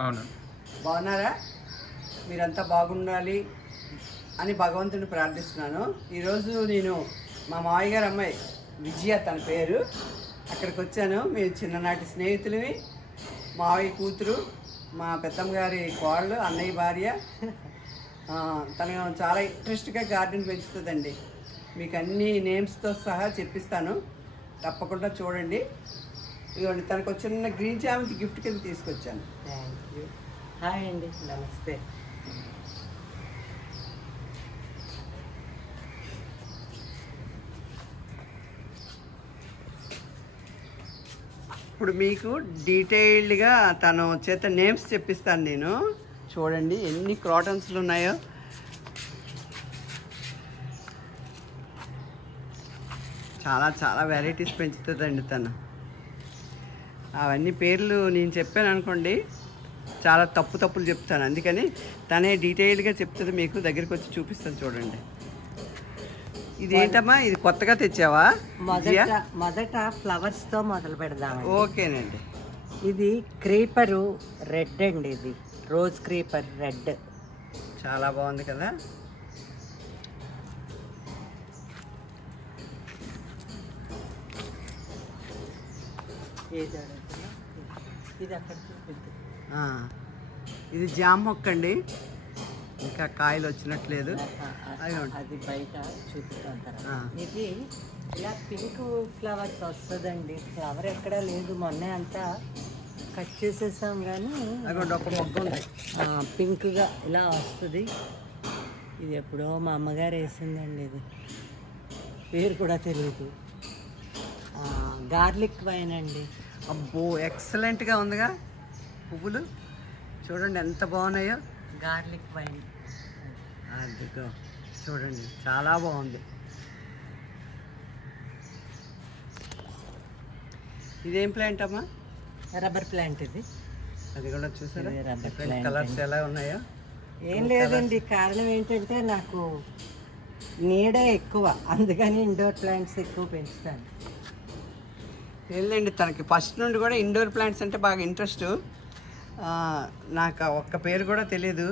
అవును. బాగున్నారా? మీరంతా బాగుండాలి అని భగవంతుని ప్రార్థిస్తున్నాను. ఈరోజు నేను మా మావయ్య గారు అమ్మాయి విజయ తన పేరు, అక్కడికి వచ్చాను. మేము చిన్ననాటి స్నేహితులవి. మావయ్య కూతురు, మా పెద్దమ్మ గారి కోళ్ళు, అన్నయ్య భార్య. తను చాలా ఇంట్రెస్ట్గా గార్డెన్ పెంచుతుందండి. మీకు అన్ని నేమ్స్తో సహా చెప్పిస్తాను, తప్పకుండా చూడండి. ఇదిగోండి, తనకు ఒక చిన్న గ్రీన్ చామంతి గిఫ్ట్ కింద తీసుకొచ్చాను. Thank you. హాయ్ అండి, నమస్తే. ఇప్పుడు మీకు డీటెయిల్డ్గా తను చేత నేమ్స్ చెప్పిస్తాను నేను. చూడండి ఎన్ని క్రాటన్స్లు ఉన్నాయో. చాలా చాలా వెరైటీస్ పెంచుతుందండి తను. అవన్నీ పేర్లు నేను చెప్పాను అనుకోండి, చాలా తప్పులు చెప్తాను. అందుకని తనే డీటెయిల్డ్గా చెప్తుంది. మీకు దగ్గరికి వచ్చి చూపిస్తాను, చూడండి. ఇది ఏంటమ్మా, ఇది కొత్తగా తెచ్చావా? మొదట ఫ్లవర్స్ తో మొదలు పెడదాం. ఓకేనండి. ఇది క్రీపరు రెడ్ అండి, ఇది రోజ్ క్రీపర్ రెడ్. చాలా బాగుంది కదా. ఇది అక్కడ చూపిద్ది. ఇది జామ మొక్క అండి, ఇంకా కాయలు వచ్చినట్లేదు. అది బయట చూపిస్తాను. ఇది ఇలా పింక్ ఫ్లవర్స్ వస్తుందండి. ఫ్లవర్ ఎక్కడా లేదు, మొన్నే అంతా కట్ చేసేసాం. కానీ ఒక మొక్క ఉంది పింక్గా ఇలా వస్తుంది. ఇది ఎప్పుడో మా అమ్మగారు వేసిందండి. ఇది పేరు కూడా తెలియదు. గార్లిక్ వైన్ అండి. అబ్బో, ఎక్సలెంట్గా ఉందిగా. పువ్వులు చూడండి ఎంత బాగున్నాయో. గార్లిక్ వైన్ అదిగో చూడండి, చాలా బాగుంది. ఇదేం ప్లాంట్ అమ్మా? రబ్బర్ ప్లాంట్ ఇది. అది కూడా చూసారా, రబ్బర్ డిఫరెంట్ కలర్స్ ఎలా ఉన్నాయో. ఏం లేదండి, కారణం ఏంటంటే నాకు నీడ ఎక్కువ, అందుకని ఇండోర్ ప్లాంట్స్ ఎక్కువ పెంచుతాను. ఏంటండి, తనకి ఫస్ట్ నుండి కూడా ఇండోర్ ప్లాంట్స్ అంటే బాగా ఇంట్రెస్ట్. నాకు ఒక్క పేరు కూడా తెలియదు.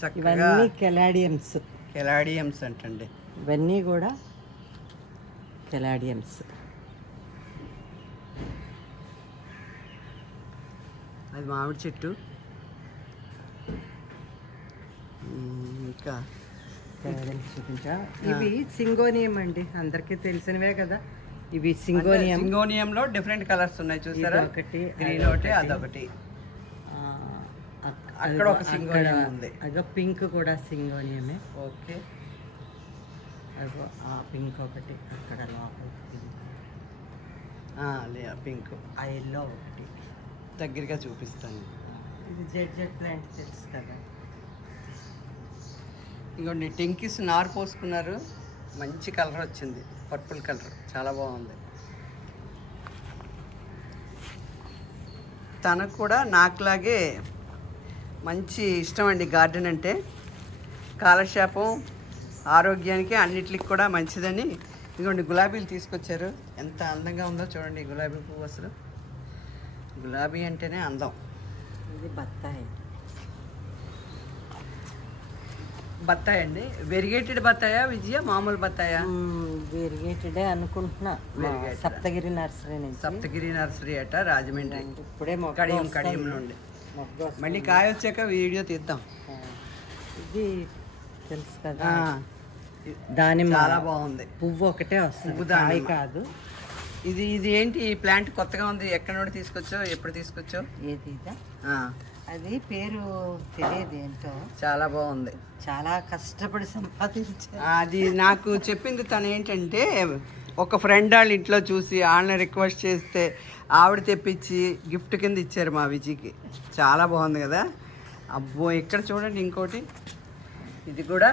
చక్కగా కెలాడియమ్స్ అంటండి. ఇవన్నీ కూడా కెలాడియమ్స్. అది మామిడి చెట్టు. ఇంకా చూపించా. ఇవి సింగోనియం అండి, అందరికీ తెలిసినవే కదా. ఇవి సింగోనియంలో డిఫరెంట్ కలర్స్ ఉన్నాయి చూసారా. ఒకటి గ్రీన్ ఒకటి, అదొకటి. అక్కడ ఒక సింగోనియం ఉంది. అదో పింక్ కూడా సింగోనియమే. ఓకే, అదో ఆ పింక్ ఒకటి అక్కడ లోపల పింక్. ఆ ఎల్లో ఒకటి. దగ్గరగా చూపిస్తాను. ఇది జెడ్ ప్లాంట్ తెలుసు కదా. ఇంకోండి, టెంకిస్ నారు పోసుకున్నారు. మంచి కలర్ వచ్చింది, పర్పుల్ కలర్, చాలా బాగుంది. తనకు కూడా నాకులాగే మంచి ఇష్టం అండి గార్డెన్ అంటే. కాలక్షేపం, ఆరోగ్యానికి, అన్నిటికి కూడా మంచిదని ఇదిగోండి గులాబీలు తీసుకొచ్చారు. ఎంత అందంగా ఉందో చూడండి గులాబీ పువ్వు. అసలు గులాబీ అంటేనే అందం. ఇది బత్తాయి. బత్తాయి అండి. వెరిగేటెడ్ బత్తాయా విజయ, మామూలు బత్తాయా? వెరిగేటెడే అనుకుంటున్నా. సప్తగిరి నర్సరీ నుంచి. సప్తగిరి నర్సరీ అట, రాజమండ్రి. ఇప్పుడే కడియం నుండి. మళ్ళీ కాయ వచ్చాక వీడియో తీద్దాం. ఇది తెలుసు కదా, దాని చాలా బాగుంది. పువ్వు ఒకటే వస్తుంది, కాయ కాదు. ఇది ఏంటి ఈ ప్లాంట్ కొత్తగా ఉంది? ఎక్కడ నుండి తీసుకొచ్చో, ఎప్పుడు తీసుకొచ్చో? ఏది ఇదా? అది పేరు తెలియదు ఏంటో. చాలా బాగుంది, చాలా కష్టపడి సంపాదించారు. అది నాకు చెప్పింది తను. ఏంటంటే ఒక ఫ్రెండ్ వాళ్ళ ఇంట్లో చూసి వాళ్ళని రిక్వెస్ట్ చేస్తే ఆవిడ తెప్పించి గిఫ్ట్ కింద ఇచ్చారు మా విజయ్కి. చాలా బాగుంది కదా. అబ్బో, ఇక్కడ చూడండి ఇంకోటి. ఇది కూడా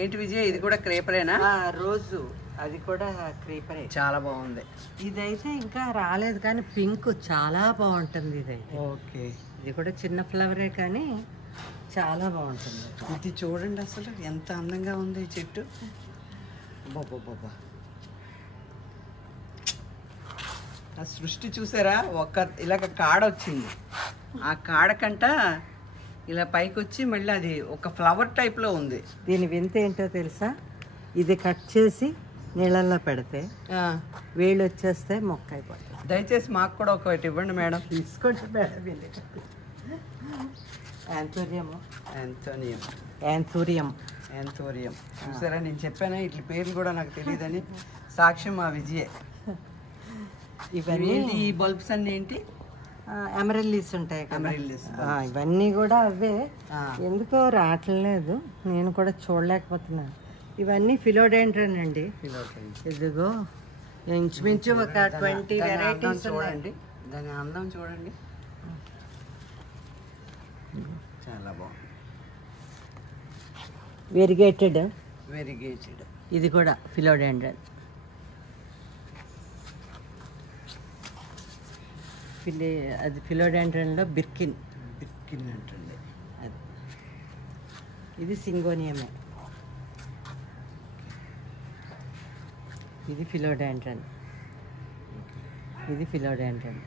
ఏంటి విజయ్, ఇది కూడా క్రీపరేనా? రోజు అది కూడా క్రీపరే. చాలా బాగుంది. ఇదైతే ఇంకా రాలేదు కానీ పింక్ చాలా బాగుంటుంది. ఇదైతే ఓకే, ఇది కూడా చిన్న ఫ్లవరే కానీ చాలా బాగుంటుంది. ఇది చూడండి అసలు ఎంత అందంగా ఉంది ఈ చెట్టు. బాబా, ఆ సృష్టి చూసారా, ఒక్క ఇలాగ కాడ వచ్చింది. ఆ కాడకంట ఇలా పైకి వచ్చి మళ్ళీ అది ఒక ఫ్లవర్ టైప్లో ఉంది. దీని వింత ఏంటో తెలుసా? ఇది కట్ చేసి నీళ్ళల్లో పెడితే వేళ్ళు వచ్చేస్తే మొక్క అయిపోతుంది. దయచేసి మాకు కూడా ఒకటి ఇవ్వండి మేడం. తీసుకోండి మేడం. యాంథోరియం యాంథోరియం యాంథోరియం చూసారా, నేను చెప్పానా ఇట్ల పేర్లు కూడా నాకు తెలియదని. సాక్ష్యం మా విజయే. ఇవన్నీ ఈ బల్బ్స్ అన్నీ ఏంటి? ఎమరెల్లీస్ ఉంటాయి కదా, అమరిల్లిస్. ఇవన్నీ కూడా అవే. ఎందుకో రావట్లేదు, నేను కూడా చూడలేకపోతున్నాను. ఇవన్నీ ఫిలోడెండ్రన్ అండి. ఇదిగో ఇంచుమించు ఒక 20 వెరైటీస్ చూడండి, దాని అందం చూడండి, చాలా బాగుంది. Variegated variegated. ఇది కూడా ఫిలోడెండ్రన్. అది ఫిలోడెండ్రన్లో బిర్కిన్ అంటుంది. అది ఇది సింగోనియమే. ఇది ఫిలోడెండ్రన్. ఇది ఫిలోడెండ్రన్.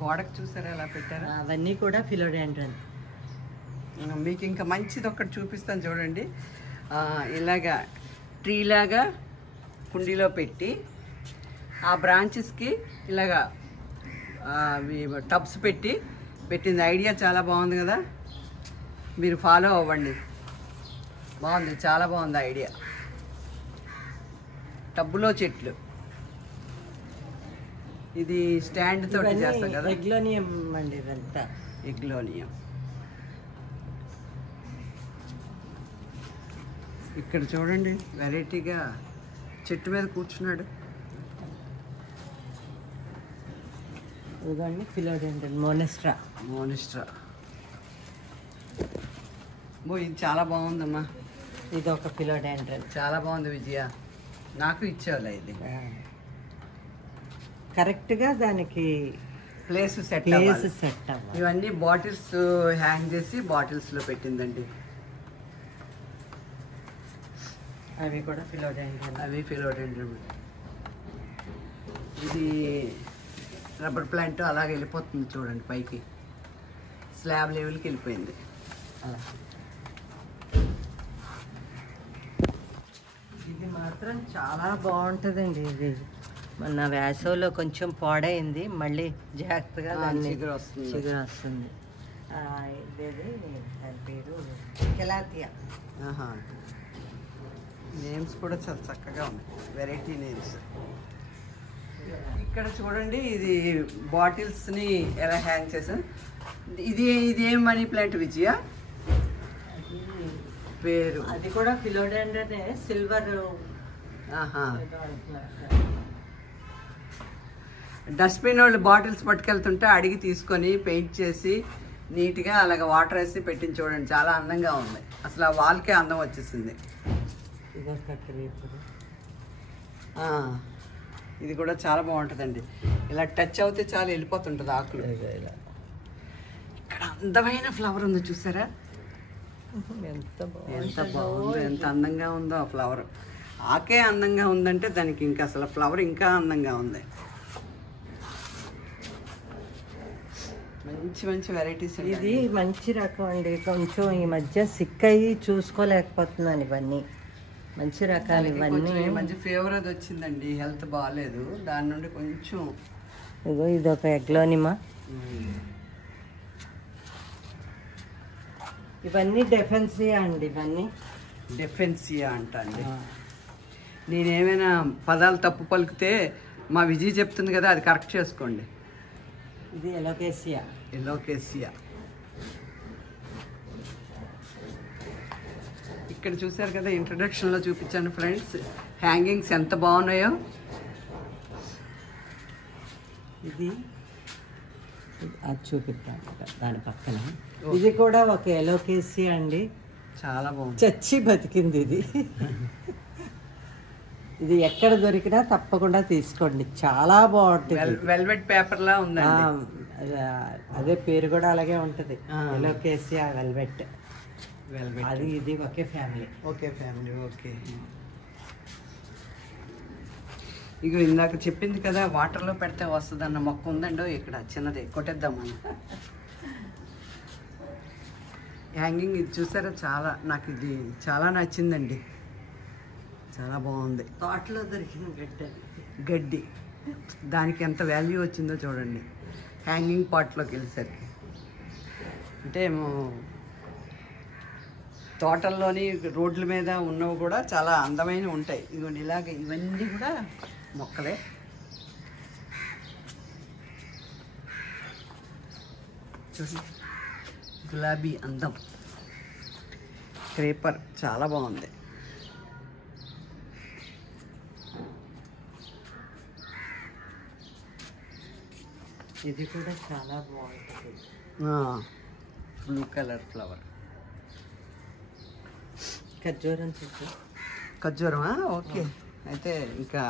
గోడకు చూసారా ఎలా పెట్టారా? అవన్నీ కూడా ఫిలోడెండ్రన్. మీకు ఇంకా మంచిది ఒకటి చూపిస్తాను చూడండి. ఇలాగా ట్రీ లాగా కుండీలో పెట్టి ఆ బ్రాంచెస్కి ఇలాగా టబ్స్ పెట్టింది. ఐడియా చాలా బాగుంది కదా, మీరు ఫాలో అవ్వండి. బాగుంది, చాలా బాగుంది ఐడియా. టబ్బులో చెట్లు, ఇది స్టాండ్ తోటి చేస్తాం కదా. ఎగ్లోనియం అండి ఇదంతా. ఎగ్లోనియం. ఇక్కడ చూడండి వెరైటీగా చెట్టు మీద కూర్చున్నాడు. ఇదిగోండి ఫిలోడెండ్రన్ మోనిస్ట్రా. ఇది చాలా బాగుందమ్మా. ఇది ఒక ఫిలోడెండ్రన్. చాలా బాగుంది విజయ, నాకు ఇచ్చేవాళ్ళ ఇది. కరెక్ట్గా దానికి ప్లేస్ సెట్ అవ్వాలి. ఇవన్నీ బాటిల్స్ హ్యాంగ్ చేసి బాటిల్స్లో పెట్టిందండి. అవి కూడా ఫిలోడెండ్రన్. అవి ఫిలోడెండ్రన్. ఇది రబ్బర్ ప్లాంట్ అలాగే వెళ్ళిపోతుంది చూడండి పైకి, స్లాబ్ లెవెల్కి వెళ్ళిపోయింది. ఇది మాత్రం చాలా బాగుంటుందండి. ఇది మొన్న వేసవిలో కొంచెం పాడైంది, మళ్ళీ జాగ్రత్తగా చిగురు వస్తుంది. ఇదేది దాని పేరు కెలాతియా. నేమ్స్ కూడా చాలా చక్కగా ఉన్నాయి, వెరైటీ నేమ్స్. ఇక్కడ చూడండి, ఇది బాటిల్స్ని ఎలా హ్యాంగ్ చేసాను. ఇదేం మనీ ప్లాంట్ విజయ పేరు? అది కూడా ఫిలోడెండ్రనే, సిల్వర్. డస్ట్బిన్ వాళ్ళు బాటిల్స్ పట్టుకెళ్తుంటే అడిగి తీసుకొని పెయింట్ చేసి నీట్గా అలాగ వాటర్ వేసి పెట్టింది చూడండి, చాలా అందంగా ఉంది. అసలు ఆ వాల్కే అందం వచ్చేసింది. ఇది కూడా చాలా బాగుంటుందండి. ఇలా టచ్ అవుతే చాలా వెళ్ళిపోతుంటుంది ఆకులు. ఇక్కడ అందమైన ఫ్లవర్ ఉంది చూసారా, ఎంత బాగుందో, ఎంత అందంగా ఉందో ఆ ఫ్లవర్. ఆకే అందంగా ఉందంటే దానికి ఇంకా అసలు ఫ్లవర్ ఇంకా అందంగా ఉంది. మంచి మంచి వెరైటీస్. ఇది మంచి రకం అండి. కొంచెం ఈ మధ్య సిక్ అయ్యి చూసుకోలేకపోతున్నాను. ఇవన్నీ మంచి రకాలు. ఇవన్నీ మంచి ఫీవర్ అది వచ్చిందండి, హెల్త్ బాగాలేదు, దాని నుండి కొంచెం. ఇగో ఇది ఒక ఎగ్లోనిమా. ఇవన్నీ డెఫెన్సియా అండి. ఇవన్నీ డెఫెన్సియా అంట అండి. నేనేమైనా పదాలు తప్పు పలికితే మా విజయ్ చెప్తుంది కదా, అది కరెక్ట్ చేసుకోండి. ఇది ఎలోకేసియా. ఇక్కడ చూసారు కదా, ఇంట్రడక్షన్లో చూపించాను ఫ్రెండ్స్, హ్యాంగింగ్స్ ఎంత బాగున్నాయో. ఇది అది చూపిద్దాం దాని పక్కన. ఇది కూడా ఒక ఎలోకేసియా అండి, చాలా బాగుంది. చచ్చి బతికింది ఇది. ఇది ఎక్కడ దొరికినా తప్పకుండా తీసుకోండి, చాలా బాగుంటుంది. వెల్వెట్ పేపర్ లా ఉందండి. అదే పేరు కూడా అలాగే ఉంటుంది, ఎలోకేసియా వెల్వెట్. అది ఇది ఒకే ఫ్యామిలీ. ఓకే. ఇగో ఇందాక చెప్పింది కదా వాటర్లో పెడితే వస్తుందన్న మొక్క ఉందండో ఇక్కడ చిన్నది కొట్టేద్దాం మనం. హ్యాంగింగ్ ఇది చూసారా, చాలా నాకు ఇది చాలా నచ్చిందండి, చాలా బాగుంది. తోటలో దొరికిన గడ్డి దానికి ఎంత వాల్యూ వచ్చిందో చూడండి హ్యాంగింగ్ పాట్లోకి వెళ్ళేసరికి. అంటే తోటల్లోని రోడ్ల మీద ఉన్నవి కూడా చాలా అందమైనవి ఉంటాయి. ఇదిగోండి ఇలాగ ఇవన్నీ కూడా మొక్కలే. చూసి గులాబీ అందం, క్రేపర్ చాలా బాగుంది. ఇది కూడా చాలా బాగుంటుంది. బ్లూ కలర్ ఫ్లవర్, ఖర్జూరం చెట్టు. ఖర్జూరమా? ఓకే, అయితే ఇంకా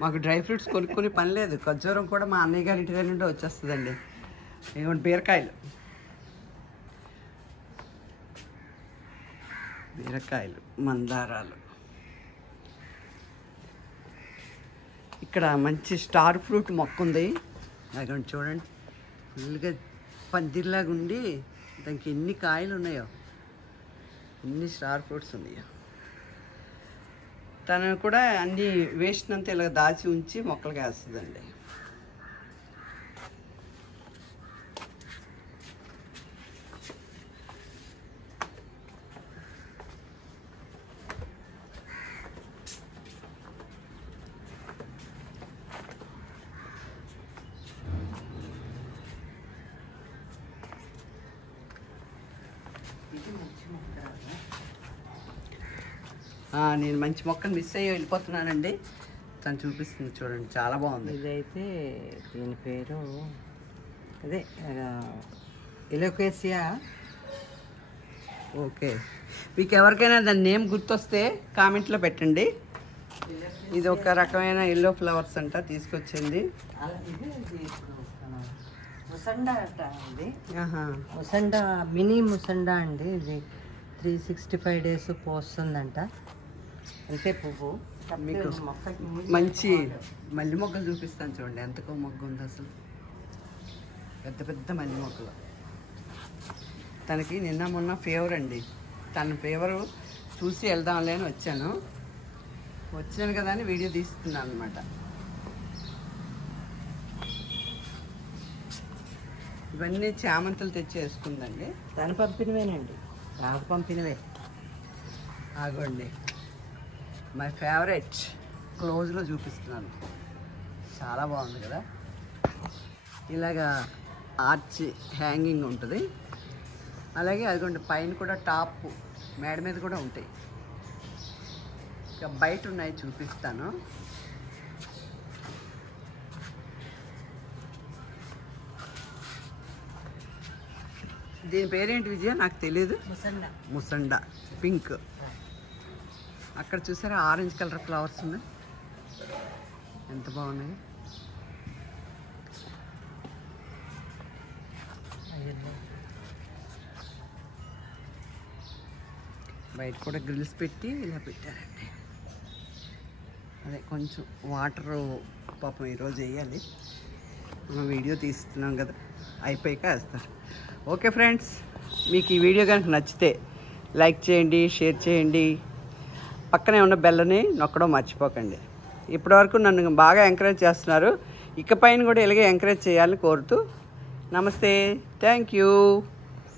మాకు డ్రై ఫ్రూట్స్ కొనుక్కొని పని లేదు. ఖర్జూరం కూడా మా అన్నయ్య గారి ఇంటి దగ్గర నుండి వచ్చేస్తుందండి. ఏమంటే బీరకాయలు, మందారాలు. ఇక్కడ మంచి స్టార్ ఫ్రూట్ మొక్క ఉంది, అక్కడ చూడండి. ఫుల్గా పందిర్లాగా ఉండి దానికి ఎన్ని కాయలు ఉన్నాయో, ఎన్ని స్టార్ ఫ్రూట్స్ ఉన్నాయో. తను కూడా అన్ని వేస్ట్ అంతా ఇలా దాచి ఉంచి మొక్కలుగా వేస్తుందండి. నేను మంచి మొక్కను మిస్ అయ్యి వెళ్ళిపోతున్నానండి. తను చూపిస్తుంది చూడండి, చాలా బాగుంది. ఇదైతే దీని పేరు అదే ఎలోకేసియా. ఓకే, మీకు ఎవరికైనా దాని నేమ్ గుర్తొస్తే కామెంట్లో పెట్టండి. ఇది ఒక రకమైన ఎల్లో ఫ్లవర్స్ అంట, తీసుకొచ్చింది. ముసండా అంట ఇది. ముసండా, మినీ ముసండా అండి. ఇది 365 days పోస్తుందంట. అంతే పువ్వు. మీకు మంచి మల్లి మొగ్గలు చూపిస్తాను చూడండి, ఎంతకో మొగ్గ ఉంది అసలు, పెద్ద పెద్ద మల్లి మొగ్గలు. తనకి నిన్న మొన్న ఫీవర్ అండి, తన ఫీవరు చూసి వెళ్దాంలే అని వచ్చాను కదా అని వీడియో తీస్తున్నాను అనమాట. ఇవన్నీ చామంతులు తెచ్చి వేసుకుందండి. తను పంపినవేనండి, నాకు పంపినవే. ఆగోండి, మై ఫేవరెట్, క్లోజ్లో చూపిస్తున్నాను. చాలా బాగుంది కదా. ఇలాగా ఆర్చ్ హ్యాంగింగ్ ఉంటుంది. అలాగే అదిగోండి పైన కూడా టాప్ మేడ మీద కూడా ఉంటాయి. ఇక బయట ఉన్నాయి చూపిస్తాను. దీని పేరేంటి విజయ? నాకు తెలియదు. ముసండా పింక్. అక్కడ చూసారా ఆరెంజ్ కలర్ ఫ్లవర్స్ ఉన్నాయి, ఎంత బాగున్నాయి. బయట కూడా గ్రిల్స్ పెట్టి ఇలా పెట్టారండి. అదే కొంచెం వాటర్ పాపం ఈరోజు వేయాలి, మనం వీడియో తీస్తున్నాం కదా, అయిపోయాక వేస్తారు. ఓకే ఫ్రెండ్స్, మీకు ఈ వీడియో కనుక నచ్చితే లైక్ చేయండి, షేర్ చేయండి, పక్కనే ఉన్న బెల్లని నొక్కడం మర్చిపోకండి. ఇప్పటివరకు నన్ను బాగా ఎంకరేజ్ చేస్తున్నారు, ఇకపైన కూడా ఇలాగే ఎంకరేజ్ చేయాలని కోరుతూ నమస్తే, థ్యాంక్ యూ.